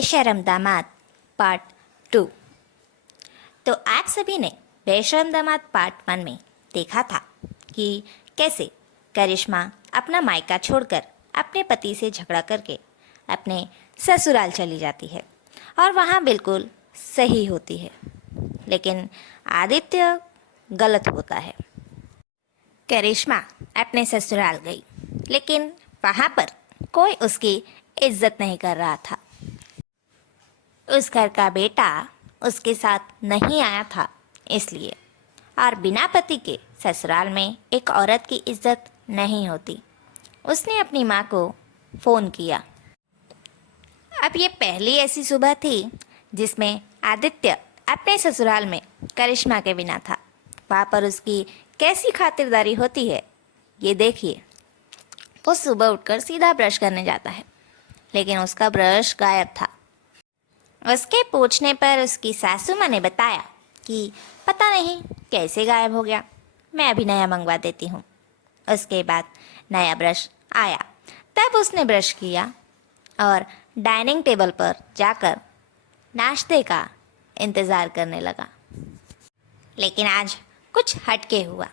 बेशर्म दामाद पार्ट 2। तो आप सभी ने बेशर्म दामाद पार्ट 1 में देखा था कि कैसे करिश्मा अपना मायका छोड़कर अपने पति से झगड़ा करके अपने ससुराल चली जाती है और वहाँ बिल्कुल सही होती है, लेकिन आदित्य गलत होता है। करिश्मा अपने ससुराल गई, लेकिन वहाँ पर कोई उसकी इज्जत नहीं कर रहा था। उस घर का बेटा उसके साथ नहीं आया था इसलिए, और बिना पति के ससुराल में एक औरत की इज्जत नहीं होती। उसने अपनी माँ को फ़ोन किया। अब ये पहली ऐसी सुबह थी जिसमें आदित्य अपने ससुराल में करिश्मा के बिना था। वहाँ पर उसकी कैसी खातिरदारी होती है ये देखिए। वो सुबह उठकर सीधा ब्रश करने जाता है, लेकिन उसका ब्रश गायब था। उसके पूछने पर उसकी सासू माँ ने बताया कि पता नहीं कैसे गायब हो गया, मैं अभी नया मंगवा देती हूँ। उसके बाद नया ब्रश आया, तब उसने ब्रश किया और डाइनिंग टेबल पर जाकर नाश्ते का इंतज़ार करने लगा। लेकिन आज कुछ हटके हुआ।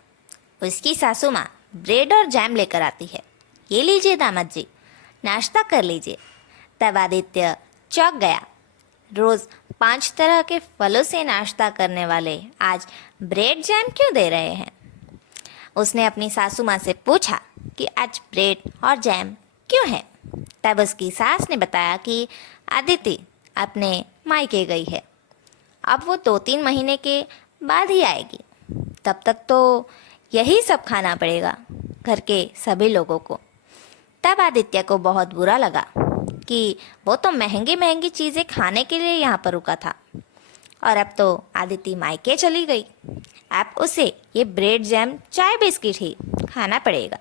उसकी सासू माँ ब्रेड और जैम लेकर आती है। ये लीजिए दामाद जी, नाश्ता कर लीजिए। तब आदित्य चौंक गया। रोज़ 5 तरह के फलों से नाश्ता करने वाले आज ब्रेड जैम क्यों दे रहे हैं? उसने अपनी सासू माँ से पूछा कि आज ब्रेड और जैम क्यों है? तब उसकी सास ने बताया कि आदित्य अपने मायके गई है, अब वो 2-3 महीने के बाद ही आएगी। तब तक तो यही सब खाना पड़ेगा घर के सभी लोगों को। तब आदित्य को बहुत बुरा लगा कि वो तो महंगी महंगी चीज़ें खाने के लिए यहाँ पर रुका था, और अब तो आदित्य मायके चली गई। अब उसे ये ब्रेड जैम चाय बिस्किट ही खाना पड़ेगा।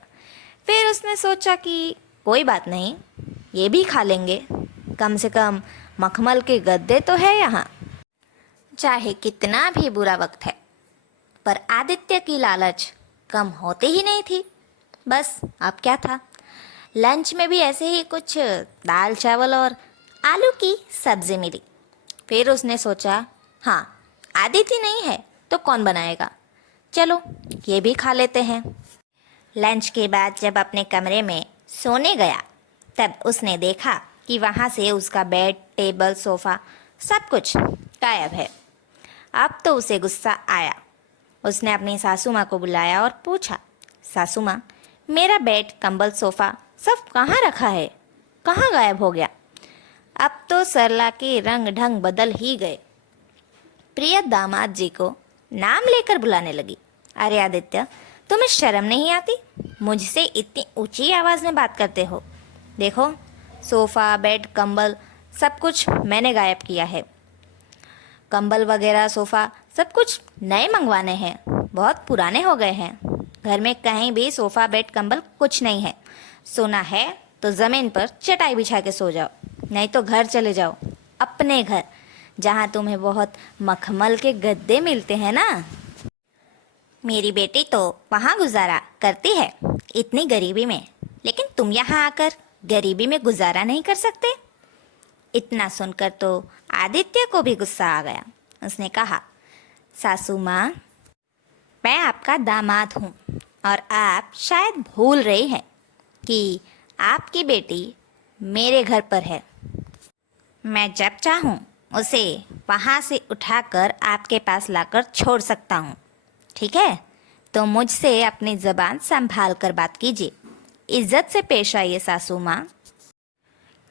फिर उसने सोचा कि कोई बात नहीं, ये भी खा लेंगे, कम से कम मखमल के गद्दे तो है यहाँ। चाहे कितना भी बुरा वक्त है, पर आदित्य की लालच कम होती ही नहीं थी। बस अब क्या था, लंच में भी ऐसे ही कुछ दाल चावल और आलू की सब्जी मिली। फिर उसने सोचा, हाँ आदित्य नहीं है तो कौन बनाएगा, चलो ये भी खा लेते हैं। लंच के बाद जब अपने कमरे में सोने गया, तब उसने देखा कि वहाँ से उसका बेड, टेबल, सोफ़ा सब कुछ गायब है। अब तो उसे गुस्सा आया। उसने अपनी सासू माँ को बुलाया और पूछा, सासू माँ, मेरा बेड, कंबल, सोफ़ा सब कहाँ रखा है, कहाँ गायब हो गया? अब तो सरला के रंग ढंग बदल ही गए। प्रिय दामाद जी को नाम लेकर बुलाने लगी। अरे आदित्य, तुम्हें शर्म नहीं आती? मुझसे इतनी ऊंची आवाज़ में बात करते हो। देखो, सोफ़ा, बेड, कंबल सब कुछ मैंने गायब किया है। कंबल वगैरह, सोफ़ा सब कुछ नए मंगवाने हैं, बहुत पुराने हो गए हैं। घर में कहीं भी सोफ़ा, बेड, कंबल कुछ नहीं है। सोना है तो ज़मीन पर चटाई बिछा के सो जाओ, नहीं तो घर चले जाओ, अपने घर, जहाँ तुम्हें बहुत मखमल के गद्दे मिलते हैं ना। मेरी बेटी तो वहाँ गुजारा करती है इतनी गरीबी में, लेकिन तुम यहाँ आकर गरीबी में गुजारा नहीं कर सकते? इतना सुनकर तो आदित्य को भी गुस्सा आ गया। उसने कहा, सासू माँ, मैं आपका दामाद हूँ और आप शायद भूल रही हैं कि आपकी बेटी मेरे घर पर है। मैं जब चाहूँ उसे वहाँ से उठाकर आपके पास लाकर छोड़ सकता हूँ, ठीक है? तो मुझसे अपनी ज़बान संभाल कर बात कीजिए, इज्जत से पेश आइए सासू माँ।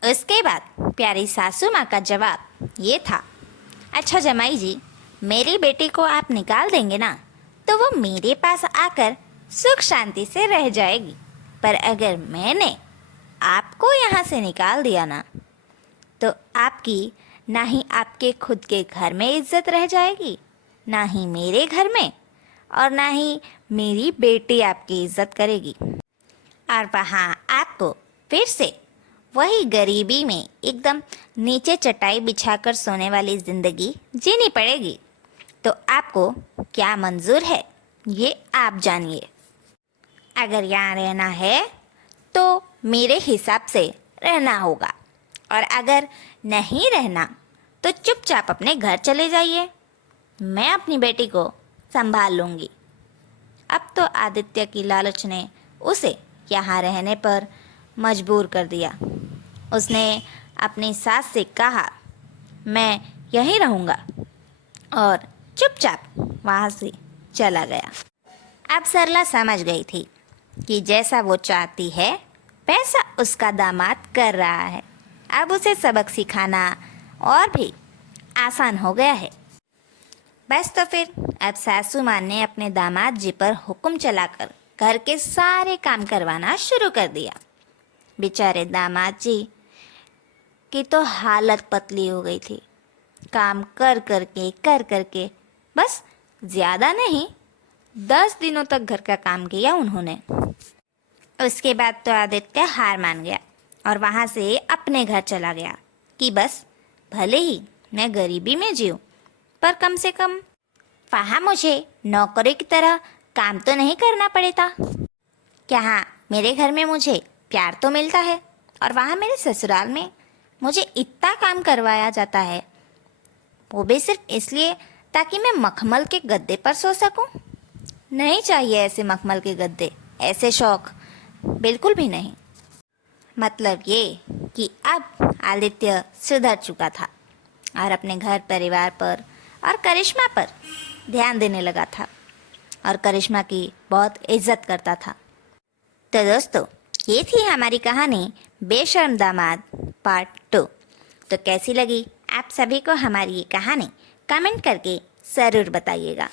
उसके बाद प्यारी सासू माँ का जवाब ये था, अच्छा जमाई जी, मेरी बेटी को आप निकाल देंगे ना, तो वो मेरे पास आकर सुख शांति से रह जाएगी। पर अगर मैंने आपको यहाँ से निकाल दिया ना, तो आपकी ना ही आपके खुद के घर में इज्जत रह जाएगी, ना ही मेरे घर में, और ना ही मेरी बेटी आपकी इज्जत करेगी। और वहाँ आपको फिर से वही गरीबी में एकदम नीचे चटाई बिछाकर सोने वाली ज़िंदगी जीनी पड़ेगी। तो आपको क्या मंजूर है ये आप जानिए। अगर यहाँ रहना है तो मेरे हिसाब से रहना होगा, और अगर नहीं रहना तो चुपचाप अपने घर चले जाइए, मैं अपनी बेटी को संभाल लूँगी। अब तो आदित्य की लालच ने उसे यहाँ रहने पर मजबूर कर दिया। उसने अपनी सास से कहा, मैं यहीं रहूँगा, और चुपचाप वहाँ से चला गया। अब सरला समझ गई थी कि जैसा वो चाहती है वैसा उसका दामाद कर रहा है। अब उसे सबक सिखाना और भी आसान हो गया है। बस तो फिर अब सासू माँ ने अपने दामाद जी पर हुक्म चलाकर घर के सारे काम करवाना शुरू कर दिया। बेचारे दामाद जी की तो हालत पतली हो गई थी। काम कर करके बस ज़्यादा नहीं 10 दिनों तक घर का काम किया उन्होंने। उसके बाद तो आदित्य हार मान गया और वहाँ से अपने घर चला गया कि बस भले ही मैं गरीबी में जीऊँ, पर कम से कम वहाँ मुझे नौकरी की तरह काम तो नहीं करना पड़ेगा। क्या हाँ, मेरे घर में मुझे प्यार तो मिलता है और वहाँ मेरे ससुराल में मुझे इतना काम करवाया जाता है, वो भी सिर्फ इसलिए ताकि मैं मखमल के गद्दे पर सो सकूं। नहीं चाहिए ऐसे मखमल के गद्दे, ऐसे शौक बिल्कुल भी नहीं। मतलब ये कि अब आदित्य सुधर चुका था और अपने घर परिवार पर और करिश्मा पर ध्यान देने लगा था और करिश्मा की बहुत इज्जत करता था। तो दोस्तों, ये थी हमारी कहानी बेशर्म दामाद पार्ट 2। तो कैसी लगी आप सभी को हमारी ये कहानी कमेंट करके ज़रूर बताइएगा।